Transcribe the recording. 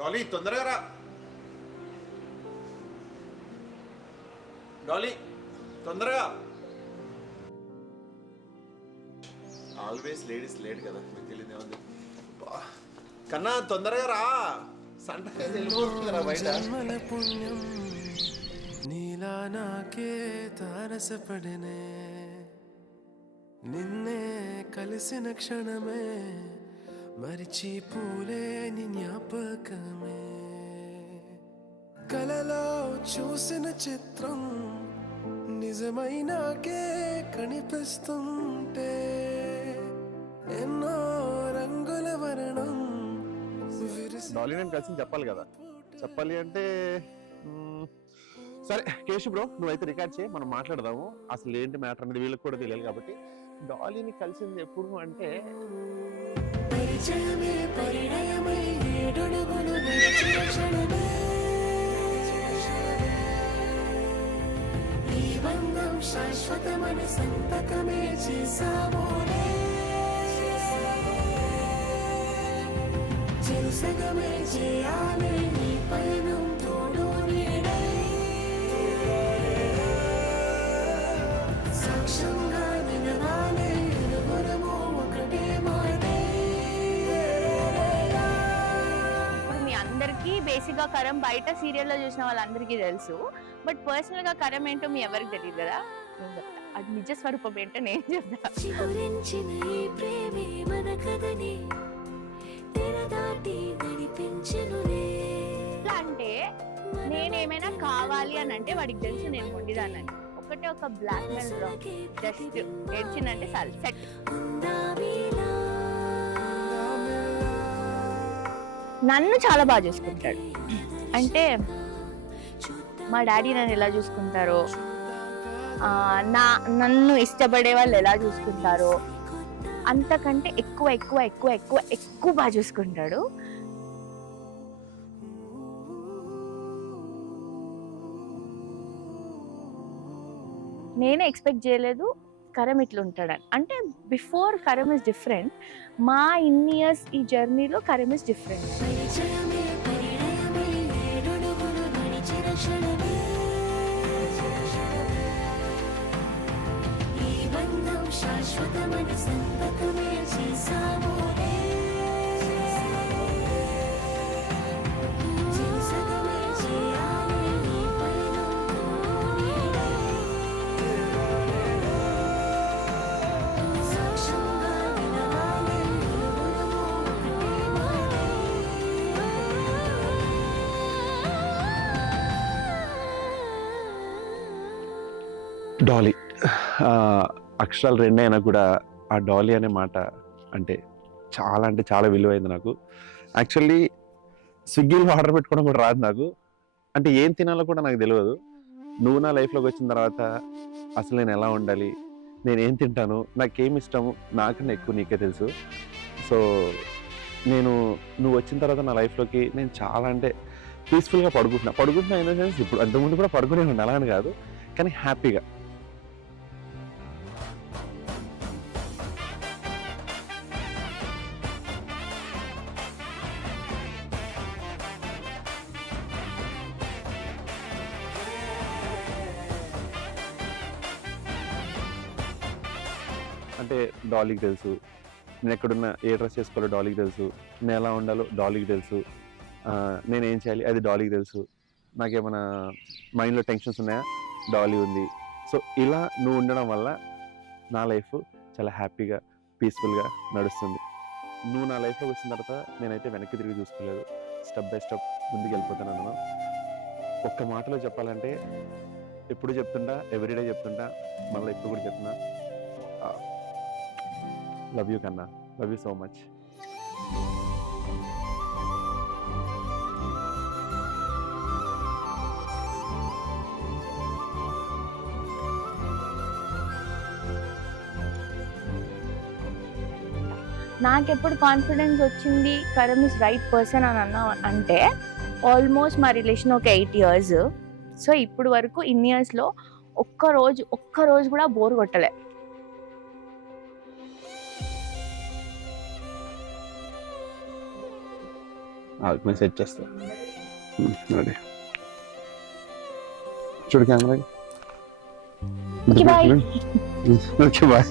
Dolly తొందరగా రా. Dolly తొందరగా. ఆల్వేస్ లేడీస్ లేట్ కదా, మీకు తెలియదు ఏముంది. కన్నా తొందరగా రా, సంటగా వెళ్ళిపోతుందిరా బయట. నీలా నాకే తారసపడనే, నిన్నే కలిసిన క్షణమే మరిచిపోలే నీ జ్ఞాపకమే. కలలో చూసిన చిత్రం నిజమైనాకే కనిపిస్తుంటే, ఎన్నో రంగుల వర్ణం. డాలీ నేను కలిసి చెప్పాలి కదా, చెప్పాలి అంటే సరే కేశు బ్రో నువ్వైతే రికార్డ్ చేయి, మనం మాట్లాడదాము. అసలు ఏంటి మ్యాటర్ అనేది వీళ్ళకి కూడా తెలియాలి కాబట్టి. డాలీని కలిసింది ఎప్పుడు అంటే శాశ్వతమని సంతకమే చేసామోనే, చెరుసగమే చేయాలి నీ పయనం తోడు నీడై, సాక్ష్యంగా నిలవాలి ఇరువురము ఒకటే మాటే. ఇప్పుడు మీ అందరికీ బేసిక్గా కరం బయట సీరియల్లో చూసిన వాళ్ళందరికీ తెలుసు, బట్ పర్సనల్గా కరం ఏంటో మీ ఎవరికి తెలియదు కదా. నేను చెప్తా అది నిజ స్వరూపం ఏంటో నేను చెప్తా. ఎట్లా అంటే నేనేమైనా కావాలి అని అంటే వాడికి తెలుసు నేను మొండిదానని. ఒకటే ఒక బ్లాక్ మెయిల్ జస్ట్ ఏడ్చిందంటే చాలు సెట్. నన్ను చాలా బాగా చూసుకుంటాడు, అంటే మా డాడీ నన్ను ఎలా చూసుకుంటారో, నన్ను ఇష్టపడే వాళ్ళు ఎలా చూసుకుంటారో అంతకంటే ఎక్కువ ఎక్కువ ఎక్కువ ఎక్కువ ఎక్కువ బాగా చూసుకుంటాడు. నేనే ఎక్స్పెక్ట్ చేయలేదు కరం ఇట్లా ఉంటాడని. అంటే బిఫోర్ కరం ఇస్ డిఫరెంట్, మా ఇన్ని ఇయర్స్ ఈ జర్నీలో కరం ఇస్ డిఫరెంట్. శాశ్వతమని సంతకమే చేసామోనే, చెరుసగమే చేయాలి నీ పయనం నీడై, సాక్ష్యంగా నిలవాలి ఇరువురము ఒకటే మాటే. డాలీ అక్షరాలు రెండైనా కూడా ఆ డాలీ అనే మాట అంటే చాలా విలువైంది నాకు. యాక్చువల్లీ స్విగ్గీలో ఆర్డర్ పెట్టుకోవడం కూడా రాదు నాకు, అంటే ఏం తినాలో కూడా నాకు తెలియదు. నువ్వు నా లైఫ్లోకి వచ్చిన తర్వాత అసలు నేను ఎలా ఉండాలి, నేను ఏం తింటాను, నాకేం ఇష్టము నాకన్నా ఎక్కువ నీకే తెలుసు. సో నువ్వు వచ్చిన తర్వాత నా లైఫ్లోకి నేను చాలా అంటే పీస్ఫుల్గా పడుకుంటున్నా ఇన్ ద సెన్స్ ఇప్పుడు అంతకుముందు కూడా పడుకునే ఉండి అలా అని కాదు, కానీ హ్యాపీగా. అంటే డాలీకి తెలుసు నేను ఎక్కడున్నా ఏ డ్రెస్ చేసుకోవాలో డాలీకి తెలుసు, నేను ఎలా ఉండాలో డాలీకి తెలుసు, నేను ఏం చేయాలి అది డాలీకి తెలుసు, నాకేమైనా మైండ్లో టెన్షన్స్ ఉన్నాయా డాలీ ఉంది. సో ఇలా నువ్వు ఉండడం వల్ల నా లైఫ్ చాలా హ్యాపీగా పీస్ఫుల్గా నడుస్తుంది. నువ్వు నా లైఫ్లో వచ్చిన తర్వాత నేనైతే వెనక్కి తిరిగి చూసుకోలేదు, స్టెప్ బై స్టెప్ ముందుకు వెళ్ళిపోతాను అన్నాను. ఒక్క మాటలో చెప్పాలంటే ఎప్పుడు చెప్తుంటా, ఎవ్రీడే చెప్తుంటా, మళ్ళీ ఇప్పుడు కూడా చెప్తున్నా, లవ్ యూ కన్నా, లవ్ యూ సో మచ్. నాకెప్పుడు కాన్ఫిడెన్స్ వచ్చింది కరం ఇస్ రైట్ పర్సన్ అని అన్నా అంటే ఆల్మోస్ట్ మా రిలేషన్ ఒక 8 years. సో ఇప్పుడు వరకు ఇన్ని ఇయర్స్లో ఒక్క రోజు కూడా బోర్ కొట్టలే. నేను సెట్ చేస్తా. రెడీ చూడు camera. Okay, bye. Okay bye.